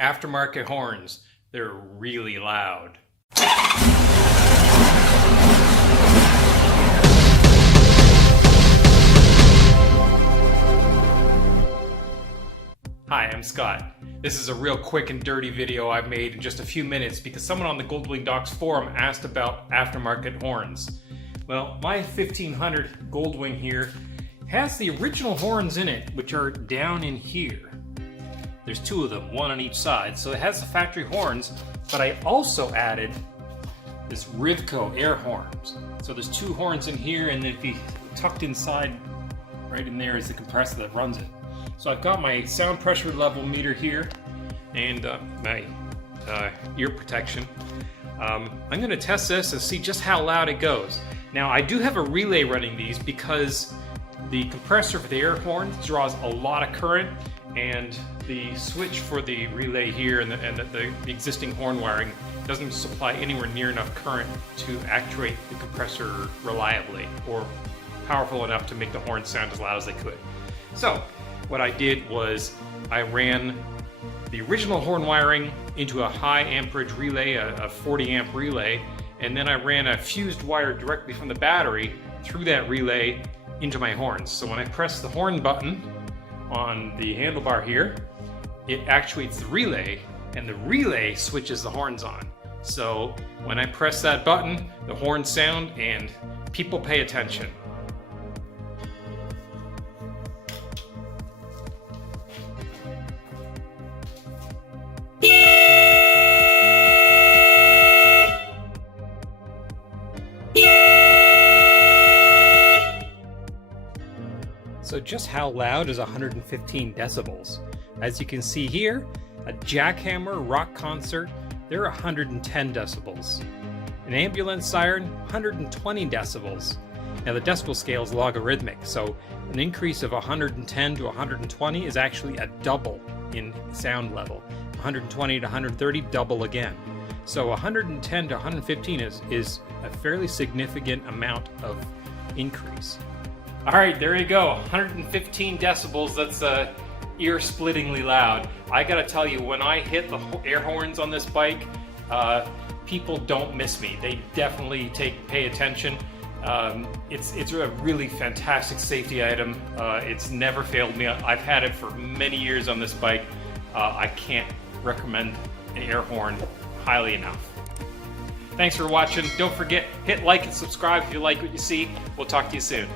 Aftermarket horns. They're really loud. Hi, I'm Scott. This is a real quick and dirty video I've made in just a few minutes because someone on the GoldwingDocs forum asked about aftermarket horns. Well, my 1500 Goldwing here has the original horns in it, which are down in here. There's two of them, one on each side, so it has the factory horns, but I also added this Rivco air horns. So there's two horns in here, and if you tucked inside, right in there is the compressor that runs it. So I've got my sound pressure level meter here, and my ear protection. I'm going to test this and see just how loud it goes. Now I do have a relay running these because the compressor for the air horn draws a lot of current, and the switch for the relay here and the existing horn wiring doesn't supply anywhere near enough current to actuate the compressor reliably or powerful enough to make the horn sound as loud as they could. So what I did was I ran the original horn wiring into a high amperage relay, a 40 amp relay, and then I ran a fused wire directly from the battery through that relay into my horns. So when I press the horn button on the handlebar here, it actuates the relay, and the relay switches the horns on. So when I press that button, the horns sound and people pay attention. So just how loud is 115 decibels? As you can see here, a jackhammer rock concert, they're 110 decibels. An ambulance siren, 120 decibels. Now the decibel scale is logarithmic, so an increase of 110 to 120 is actually a double in sound level. 120 to 130, double again. So 110 to 115 is a fairly significant amount of increase. All right, there you go, 115 decibels, that's ear-splittingly loud. I gotta tell you, when I hit the air horns on this bike, people don't miss me. They definitely pay attention. It's a really fantastic safety item. It's never failed me. I've had it for many years on this bike. I can't recommend an air horn highly enough. Thanks for watching. Don't forget, hit like and subscribe if you like what you see. We'll talk to you soon.